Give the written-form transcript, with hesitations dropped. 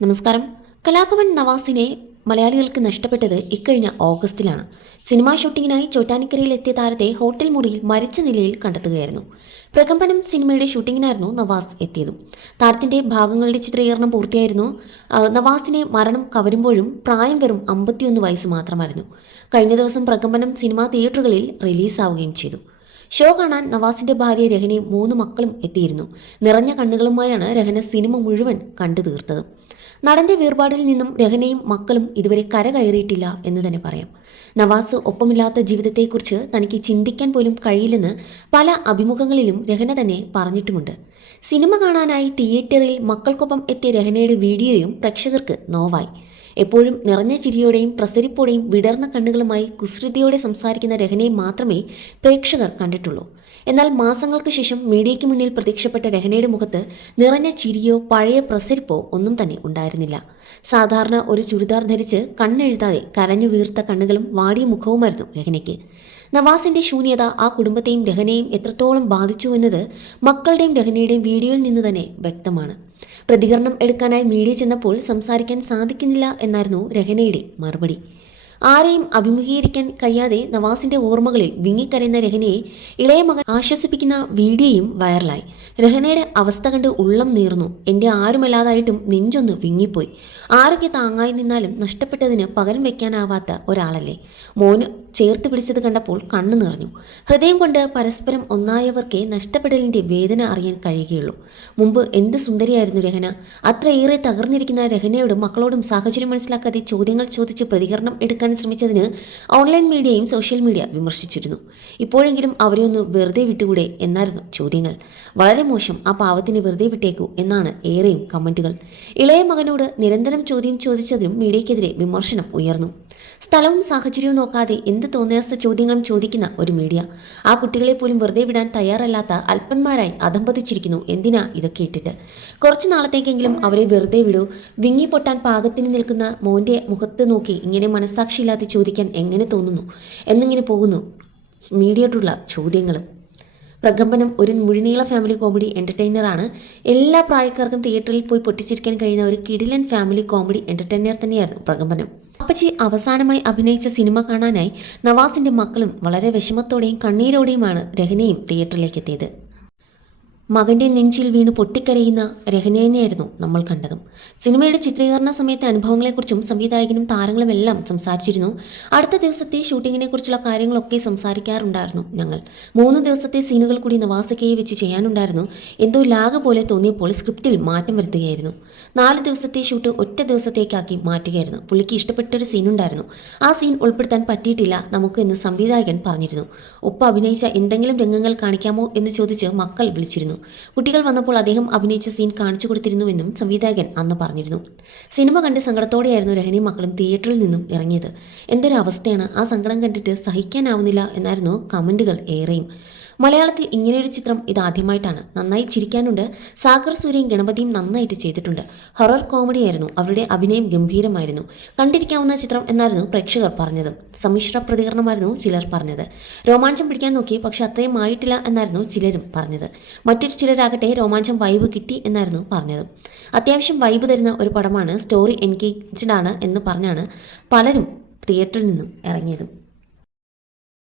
നമസ്കാരം. കലാഭവൻ നവാസിനെ മലയാളികൾക്ക് നഷ്ടപ്പെട്ടത് ഇക്കഴിഞ്ഞ ഓഗസ്റ്റിലാണ്. സിനിമാ ഷൂട്ടിങ്ങിനായി ചോറ്റാനിക്കരയിൽ എത്തിയ താരത്തെ ഹോട്ടൽ മുറിയിൽ മരിച്ച നിലയിൽ കണ്ടെത്തുകയായിരുന്നു. പ്രകമ്പനം സിനിമയുടെ ഷൂട്ടിങ്ങിനായിരുന്നു നവാസ് എത്തിയതും. താരത്തിന്റെ ഭാഗങ്ങളുടെ ചിത്രീകരണം പൂർത്തിയായിരുന്നു. നവാസിനെ മരണം കവരുമ്പോഴും പ്രായം വെറും 51 വയസ്സ് മാത്രമായിരുന്നു. കഴിഞ്ഞ ദിവസം പ്രകമ്പനം സിനിമാ തിയേറ്ററുകളിൽ റിലീസാവുകയും ചെയ്തു. ഷോ കാണാൻ നവാസിന്റെ ഭാര്യ രഹനയും 3 മക്കളും എത്തിയിരുന്നു. നിറഞ്ഞ കണ്ണുകളുമായാണ് രഹന സിനിമ മുഴുവൻ കണ്ടു തീർത്തത്. നടന്റെ വേർപാടിൽ നിന്നും രഹനയും മക്കളും ഇതുവരെ കരകയറിയിട്ടില്ല എന്ന് തന്നെ പറയാം. നവാസ് ഒപ്പമില്ലാത്ത ജീവിതത്തെക്കുറിച്ച് തനിക്ക് ചിന്തിക്കാൻ പോലും കഴിയില്ലെന്ന് പല അഭിമുഖങ്ങളിലും രഹന തന്നെ പറഞ്ഞിട്ടുമുണ്ട്. സിനിമ കാണാനായി തിയേറ്ററിൽ മക്കൾക്കൊപ്പം എത്തിയ രഹനയുടെ വീഡിയോയും പ്രേക്ഷകർക്ക് നോവായി. എപ്പോഴും നിറഞ്ഞ ചിരിയോടെയും പ്രസരിപ്പോടെയും വിടർന്ന കണ്ണുകളുമായി കുസൃതിയോടെ സംസാരിക്കുന്ന രഹനയെ മാത്രമേ പ്രേക്ഷകർ കണ്ടിട്ടുള്ളൂ. എന്നാൽ മാസങ്ങൾക്ക് ശേഷം മീഡിയയ്ക്ക് മുന്നിൽ പ്രത്യക്ഷപ്പെട്ട രഹനയുടെ മുഖത്ത് നിറഞ്ഞ ചിരിയോ പഴയ പ്രസരിപ്പോ ഒന്നും തന്നെ ഉണ്ടായിരുന്നില്ല. സാധാരണ ഒരു ചുരിദാർ ധരിച്ച് കണ്ണെഴുതാതെ കരഞ്ഞു വീർത്ത കണ്ണുകളും വാടിയ മുഖവുമായിരുന്നു രഹനയ്ക്ക്. നവാസിന്റെ ശൂന്യത ആ കുടുംബത്തെയും രഹനയെയും എത്രത്തോളം ബാധിച്ചു എന്നത് മക്കളുടെയും രഹനയുടെയും വീഡിയോയിൽ നിന്ന് തന്നെ വ്യക്തമാണ്. പ്രതികരണം എടുക്കാനായി മീഡിയ ചെന്നപ്പോൾ സംസാരിക്കാൻ സാധിക്കുന്നില്ല എന്നായിരുന്നു രഹനയുടെ മറുപടി. ആരെയും അഭിമുഖീകരിക്കാൻ കഴിയാതെ നവാസിന്റെ ഓർമ്മകളിൽ വിങ്ങിക്കരയുന്ന രഹനയെ ഇളയ മകൻ ആശ്വസിപ്പിക്കുന്ന വീഡിയോയും വൈറലായി. രഹനയുടെ അവസ്ഥ കണ്ട് ഉള്ളം നീർന്നു. എൻ്റെ ആരുമല്ലാതായിട്ടും നെഞ്ചൊന്ന് വിങ്ങിപ്പോയി. ആരൊക്കെ താങ്ങായി നിന്നാലും നഷ്ടപ്പെട്ടതിന് പകരം വെക്കാനാവാത്ത ഒരാളല്ലേ. മോന് ചേർത്ത് പിടിച്ചത് കണ്ടപ്പോൾ കണ്ണു നിറഞ്ഞു. ഹൃദയം കൊണ്ട് പരസ്പരം ഒന്നായവർക്കേ നഷ്ടപ്പെടലിൻ്റെ വേദന അറിയാൻ കഴിയുകയുള്ളൂ. മുമ്പ് എന്ത് സുന്ദരിയായിരുന്നു രഹന. അത്രയേറെ തകർന്നിരിക്കുന്ന രഹനയോടും മക്കളോടും സാഹചര്യം മനസ്സിലാക്കാതെ ചോദ്യങ്ങൾ ചോദിച്ച് പ്രതികരണം എടുക്കാൻ ശ്രമിച്ചതിന് ഓൺലൈൻ മീഡിയയും സോഷ്യൽ മീഡിയ വിമർശിച്ചിരുന്നു. ഇപ്പോഴെങ്കിലും അവരെ ഒന്ന് വെറുതെ വിട്ടുകൂടെ എന്നായിരുന്നു ചോദ്യങ്ങൾ. വളരെ മോശം, ആ പാവത്തിന് വെറുതെ വിട്ടേക്കൂ എന്നാണ് ഏറെയും കമന്റുകൾ. ഇളയ മകനോട് നിരന്തരം ചോദ്യം ചോദിച്ചതിനും മീഡിയയ്ക്കെതിരെ വിമർശനം ഉയർന്നു. സ്ഥലവും സാഹചര്യവും നോക്കാതെ എന്ത് തോന്നിയാത്ത ചോദ്യങ്ങളും ചോദിക്കുന്ന ഒരു മീഡിയ. ആ കുട്ടികളെ പോലും വെറുതെ വിടാൻ തയ്യാറല്ലാത്ത അല്പന്മാരായി അധംപതിച്ചിരിക്കുന്നു. എന്തിനാ ഇതൊക്കെ ഇട്ടിട്ട്? കുറച്ചു നാളത്തേക്കെങ്കിലും അവരെ വെറുതെ വിടൂ. വിങ്ങിപ്പൊട്ടാൻ പാകത്തിന് നിൽക്കുന്ന മോൻ്റെ മുഖത്ത് നോക്കി ഇങ്ങനെ മനസ്സാക്ഷിയില്ലാതെ ചോദിക്കാൻ എങ്ങനെ തോന്നുന്നു എന്നിങ്ങനെ പോകുന്നു മീഡിയയോടുള്ള ചോദ്യങ്ങളും. പ്രകമ്പനം ഒരു മുഴുനീള ഫാമിലി കോമഡി എൻ്റർടൈനറാണ്. എല്ലാ പ്രായക്കാർക്കും തിയേറ്ററിൽ പോയി പൊട്ടിച്ചിരിക്കാൻ കഴിയുന്ന ഒരു കിടിലൻ ഫാമിലി കോമഡി എൻ്റർടൈനർ തന്നെയായിരുന്നു പ്രകമ്പനം. അപ്പച്ചി അവസാനമായി അഭിനയിച്ച സിനിമ കാണാനായി നവാസിന്റെ മക്കളും വളരെ വിഷമത്തോടെയും കണ്ണീരോടെയുമാണ് രഹനയും തിയേറ്ററിലേക്ക് എത്തിയത്. മകൻ്റെ നെഞ്ചിൽ വീണ് പൊട്ടിക്കരയുന്ന രഹനയെയായിരുന്നു നമ്മൾ കണ്ടതും. സിനിമയുടെ ചിത്രീകരണ സമയത്തെ അനുഭവങ്ങളെക്കുറിച്ചും സംവിധായകനും താരങ്ങളും എല്ലാം സംസാരിച്ചിരുന്നു. അടുത്ത ദിവസത്തെ ഷൂട്ടിങ്ങിനെക്കുറിച്ചുള്ള കാര്യങ്ങളൊക്കെ സംസാരിക്കാറുണ്ടായിരുന്നു ഞങ്ങൾ. 3 ദിവസത്തെ സീനുകൾ കൂടി നവാസിക്കയെ വെച്ച് ചെയ്യാനുണ്ടായിരുന്നു. എന്തോ ലാഗ് പോലെ തോന്നിയപ്പോൾ സ്ക്രിപ്റ്റിൽ മാറ്റം വരുത്തുകയായിരുന്നു. 4 ദിവസത്തെ ഷൂട്ട് ഒറ്റ ദിവസത്തേക്കാക്കി മാറ്റുകയായിരുന്നു. പുള്ളിക്ക് ഇഷ്ടപ്പെട്ടൊരു സീനുണ്ടായിരുന്നു. ആ സീൻ ഉൾപ്പെടുത്താൻ പറ്റിയിട്ടില്ല നമുക്ക് എന്ന് സംവിധായകൻ പറഞ്ഞിരുന്നു. ഒപ്പം അഭിനയിച്ച എന്തെങ്കിലും രംഗങ്ങൾ കാണിക്കാമോ എന്ന് ചോദിച്ച് മക്കൾ വിളിച്ചിരുന്നു. കുട്ടികൾ വന്നപ്പോൾ അദ്ദേഹം അഭിനയിച്ച സീൻ കാണിച്ചു കൊടുത്തിരുന്നുവെന്നും സംവിധായകൻ അന്ന് പറഞ്ഞിരുന്നു. സിനിമ കണ്ട് സങ്കടത്തോടെയായിരുന്നു രഹനയും മക്കളും തിയേറ്ററിൽ നിന്നും ഇറങ്ങിയത്. എന്തൊരവസ്ഥയാണ്, ആ സങ്കടം കണ്ടിട്ട് സഹിക്കാനാവുന്നില്ല എന്നായിരുന്നു കമന്റുകൾ ഏറെയും. മലയാളത്തിൽ ഇങ്ങനെയൊരു ചിത്രം ഇതാദ്യമായിട്ടാണ്. നന്നായി ചിരിക്കാനുണ്ട്. സാഗർ സൂര്യയും ഗണപതിയും നന്നായിട്ട് ചെയ്തിട്ടുണ്ട്. ഹൊറർ കോമഡിയായിരുന്നു. അവരുടെ അഭിനയം ഗംഭീരമായിരുന്നു. കണ്ടിരിക്കാവുന്ന ചിത്രം എന്നായിരുന്നു പ്രേക്ഷകർ പറഞ്ഞത്. സമ്മിശ്ര പ്രതികരണമായിരുന്നു ചിലർ പറഞ്ഞത്. രോമാഞ്ചം പിടിക്കാൻ നോക്കി, പക്ഷെ അത്രയും ആയിട്ടില്ല എന്നായിരുന്നു ചിലരും പറഞ്ഞത്. മറ്റൊരു ചിലരാകട്ടെ രോമാഞ്ചം വൈബ് കിട്ടി എന്നായിരുന്നു പറഞ്ഞത്. അത്യാവശ്യം വൈബ് തരുന്ന ഒരു പടമാണ്, സ്റ്റോറി എൻഗേജ്ഡ് ആണ് എന്ന് പറഞ്ഞാണ് പലരും തിയേറ്ററിൽ നിന്നും ഇറങ്ങിയത്.